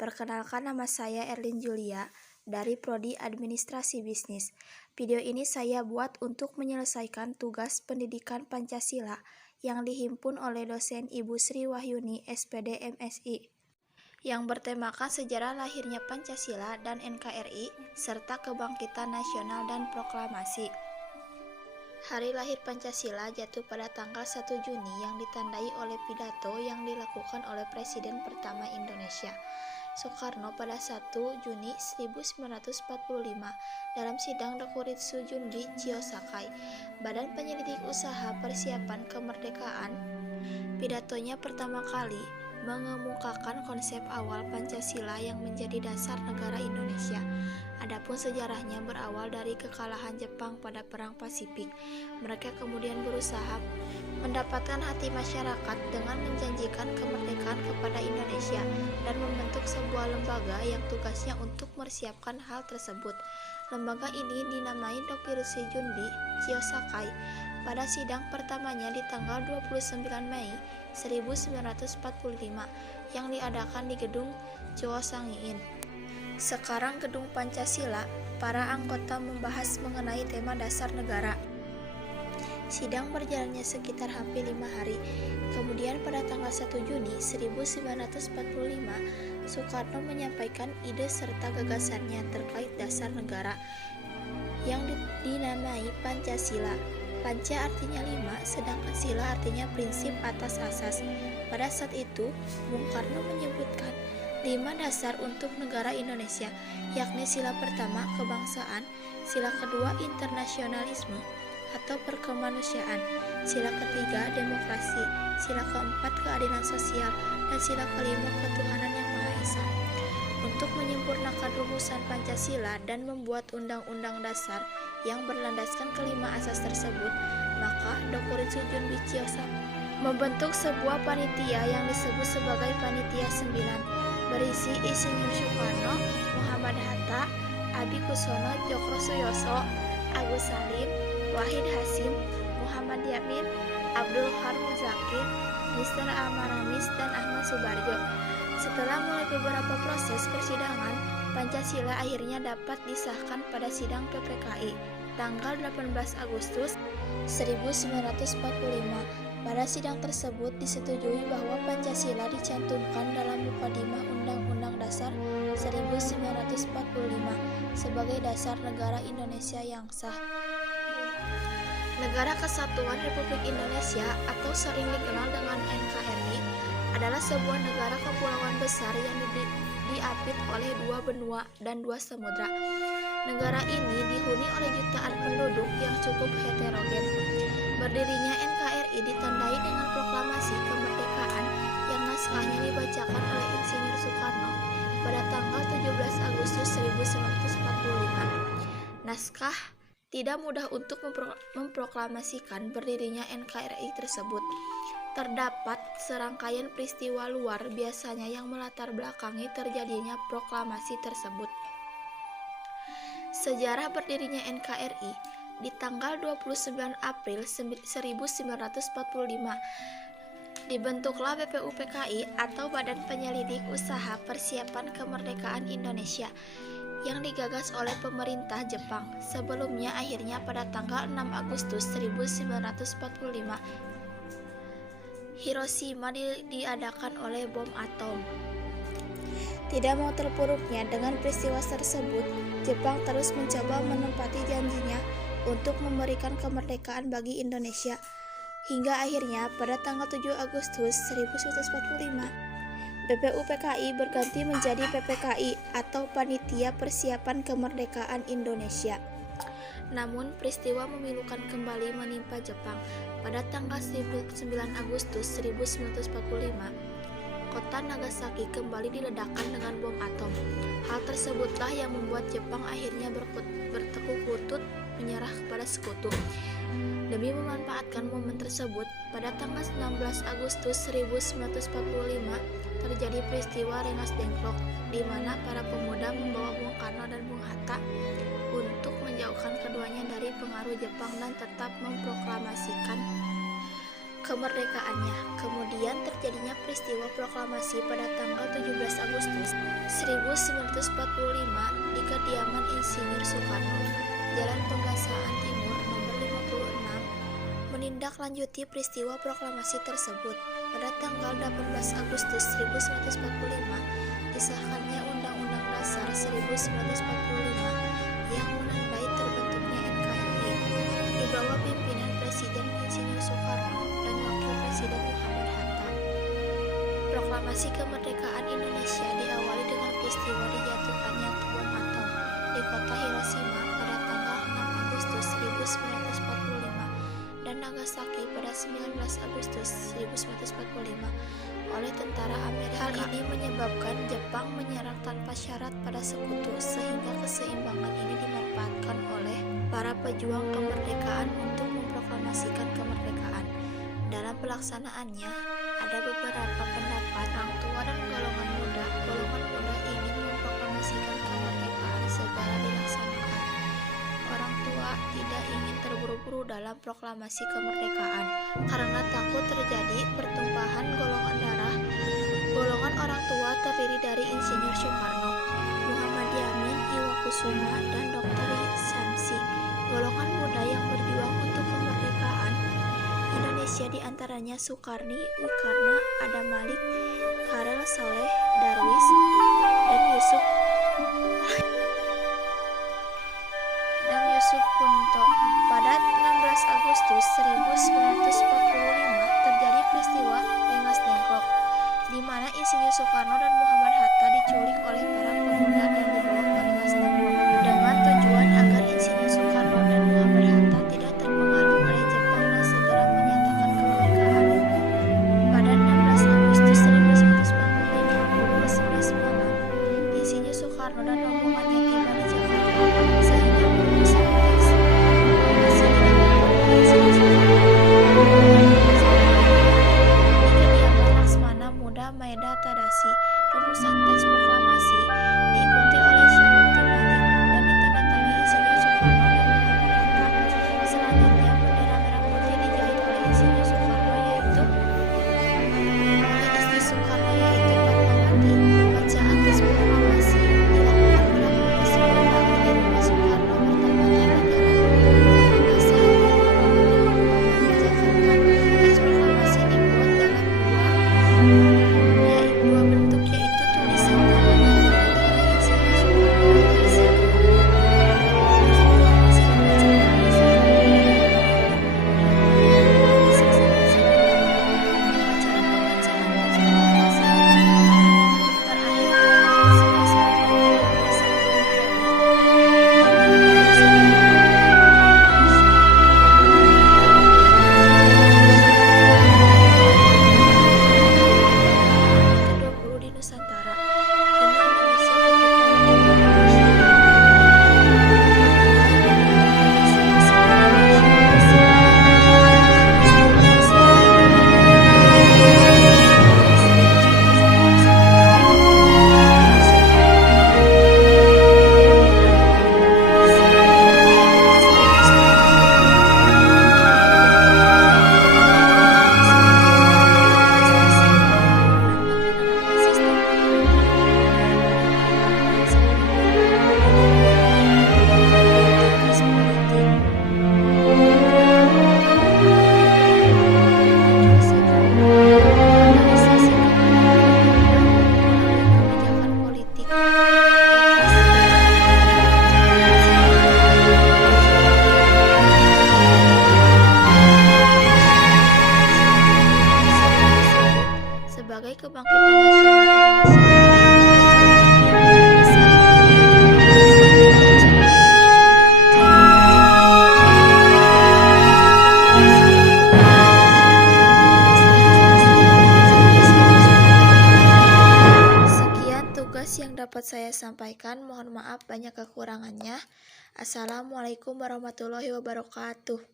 Perkenalkan, nama saya Erlin Julia dari Prodi Administrasi Bisnis. Video ini saya buat untuk menyelesaikan tugas pendidikan Pancasila yang dihimpun oleh dosen Ibu Sri Wahyuni, SPD MSI, yang bertemakan sejarah lahirnya Pancasila dan NKRI, serta kebangkitan nasional dan proklamasi. Hari lahir Pancasila jatuh pada tanggal 1 Juni yang ditandai oleh pidato yang dilakukan oleh Presiden pertama Indonesia, Soekarno, pada 1 Juni 1945 dalam sidang Dokuritsu Junbi Chiyosakai, Badan Penyelidik Usaha Persiapan Kemerdekaan. Pidatonya pertama kali mengemukakan konsep awal Pancasila yang menjadi dasar negara Indonesia. Adapun sejarahnya berawal dari kekalahan Jepang pada Perang Pasifik. Mereka kemudian berusaha mendapatkan hati masyarakat dengan menjanjikan kemerdekaan kepada Indonesia dan membentuk sebuah lembaga yang tugasnya untuk mempersiapkan hal tersebut. Lembaga ini dinamai Dokuritsu Junbi Chiyosakai. Pada sidang pertamanya di tanggal 29 Mei 1945 yang diadakan di Gedung Chogosangiin, sekarang Gedung Pancasila, para anggota membahas mengenai tema dasar negara. Sidang berjalannya sekitar hampir 5 hari. Kemudian pada tanggal 1 Juni 1945, Soekarno menyampaikan ide serta gagasannya terkait dasar negara yang dinamai Pancasila. Panca artinya 5, sedangkan sila artinya prinsip atas asas. Pada saat itu, Bung Karno menyebutkan 5 dasar untuk negara Indonesia, yakni sila pertama kebangsaan, sila kedua internasionalisme atau perkemanusiaan, sila ketiga demokrasi, sila keempat keadilan sosial, dan sila kelima ketuhanan yang Maha Esa. Untuk menyempurnakan rumusan Pancasila dan membuat undang-undang dasar yang berlandaskan kelima asas tersebut, maka Dokuritsu Junbi Chiyosakai membentuk sebuah panitia yang disebut sebagai Panitia 9, berisi Insinyur Soekarno, Muhammad Hatta, Abi Kusono Djokrosuyoso, Agus Salim, Wahid Hasyim, Muhammad Yamin, Abdul Har Muzakir, Mr. Amaramis, dan Ahmad Subarjo. Setelah mulai beberapa proses persidangan, Pancasila akhirnya dapat disahkan pada sidang PPKI tanggal 18 Agustus 1945. Pada sidang tersebut disetujui bahwa Pancasila dicantumkan dalam Mukadimah Undang-Undang Dasar 1945 sebagai dasar negara Indonesia yang sah. Negara Kesatuan Republik Indonesia atau sering dikenal dengan NKRI adalah sebuah negara kepulauan besar yang diapit oleh 2 benua dan 2 samudra. Negara ini dihuni oleh jutaan penduduk yang cukup heterogen. Berdirinya NKRI ditandai dengan proklamasi kemerdekaan yang naskahnya dibacakan oleh Insinyur Soekarno pada tanggal 17 Agustus 1945. Naskah tidak mudah untuk memproklamasikan berdirinya NKRI tersebut. Terdapat serangkaian peristiwa luar biasanya yang melatar belakangi terjadinya proklamasi tersebut. Sejarah berdirinya NKRI: di tanggal 29 April 1945 dibentuklah BPUPKI atau Badan Penyelidik Usaha Persiapan Kemerdekaan Indonesia yang digagas oleh pemerintah Jepang. Sebelumnya akhirnya pada tanggal 6 Agustus 1945 Hiroshima diadakan oleh bom atom. Tidak mau terpuruknya dengan peristiwa tersebut, Jepang terus mencoba menepati janjinya untuk memberikan kemerdekaan bagi Indonesia. Hingga akhirnya pada tanggal 7 Agustus 1945, BPUPKI berganti menjadi PPKI atau Panitia Persiapan Kemerdekaan Indonesia. Namun peristiwa memilukan kembali menimpa Jepang. Pada tanggal 9 Agustus 1945, kota Nagasaki kembali diledakkan dengan bom atom. Hal tersebutlah yang membuat Jepang akhirnya bertekuk lutut menyerah kepada sekutu. Demi memanfaatkan momen tersebut, pada tanggal 19 Agustus 1945 terjadi peristiwa Rengas Dengklok, di mana para pemuda membawa Bung Karno dan Bung Hatta untuk menjauhkan keduanya dari pengaruh Jepang dan tetap memproklamasikan kemerdekaannya. Kemudian terjadinya peristiwa proklamasi pada tanggal 17 Agustus 1945 di kediaman Insinyur Soekarno, Jalan Pegangsaan Timur nomor 56, menindaklanjuti peristiwa proklamasi tersebut. Pada tanggal 18 Agustus 1945, disahkannya Undang-Undang Dasar 1945 yang menandai terbentuknya NKRI di bawah pimpinan Presiden Insinyur Soekarno dan Wakil Presiden Muhammad Hatta. Proklamasi kemerdekaan Indonesia diawali dengan peristiwa dijatuhkannya bom atom di kota Hiroshima pada tanggal 6 Agustus 1945 dan Nagasaki pada 19 Agustus 1945 oleh tentara Amerika. Hal ini menyebabkan Jepang menyerang tanpa syarat pada sekutu, sehingga keseimbangan ini dimanfaatkan oleh para pejuang kemerdekaan untuk memproklamasikan kemerdekaan. Dalam pelaksanaannya, ada beberapa pendapat orang tua dan golongan muda. Golongan muda ingin memproklamasikan kemerdekaan segera dilaksanakan. Orang tua tidak ingin terburu-buru dalam proklamasi kemerdekaan karena takut terjadi pertumpahan golongan darah. Golongan orang tua terdiri dari Insinyur Soekarno, Muhammad Yamin, Iwakusuma, dan Dr. Samsi. Golongan muda yang berjuang untuk kemerdekaan Indonesia diantaranya Soekarni, Wikarna, Adam Malik, Karel Saleh, Darwis, dan Yusuf Kunto. Pada 16 Agustus 1945 terjadi peristiwa Rengas Dengklok, di mana Insinyur Soekarno dan Muhammad Hatta diculik oleh para pemuda dan dibawa ke Rengas Dengklok dengan tujuan agar Insinyur Soekarno dan Muhammad Hatta tidak terpengaruh oleh Jepang dan segera menyatakan kemerdekaan. Pada 16 Agustus 1945 pukul 11 malam, Insinyur Soekarno dan rombongannya tiba di Jakarta, sehingga merusak teks proklamasi dilakukan Insinyur Soekarno di kediaman Laksmana Muda Maeda Tadashi. Rumusan teks proklamasi diikuti oleh Syarif Tumalik dan ditandatangani Insinyur Soekarno dan Muhammad Hatta. Selanjutnya, bendera merah putih dijahit oleh Insinyur Soekarno yaitu Fatmawati. Bacaan teks proklamasi dilakukan pada pukul 10 pagi di rumah Soekarno bertempatan di Jalan Pegangsaan Timur nomor 56 Jakarta. Teks proklamasi dibuat dalam dua bentuk, yaitu tulisan tangan yang dibuat oleh Insinyur Soekarno dan versi kedua. Teks proklamasi dibacakan oleh Soekarno dan disaksikan sambil upacara pembacaan teks proklamasi berakhir pada pukul 11 pagi dan hal tersebut ke-20 di Nusantara. Kini Indonesia sebagai kebangkitan nasional Indonesia. Sekian tugas yang dapat saya sampaikan. Mohon maaf banyak kekurangannya. Assalamualaikum warahmatullahi wabarakatuh.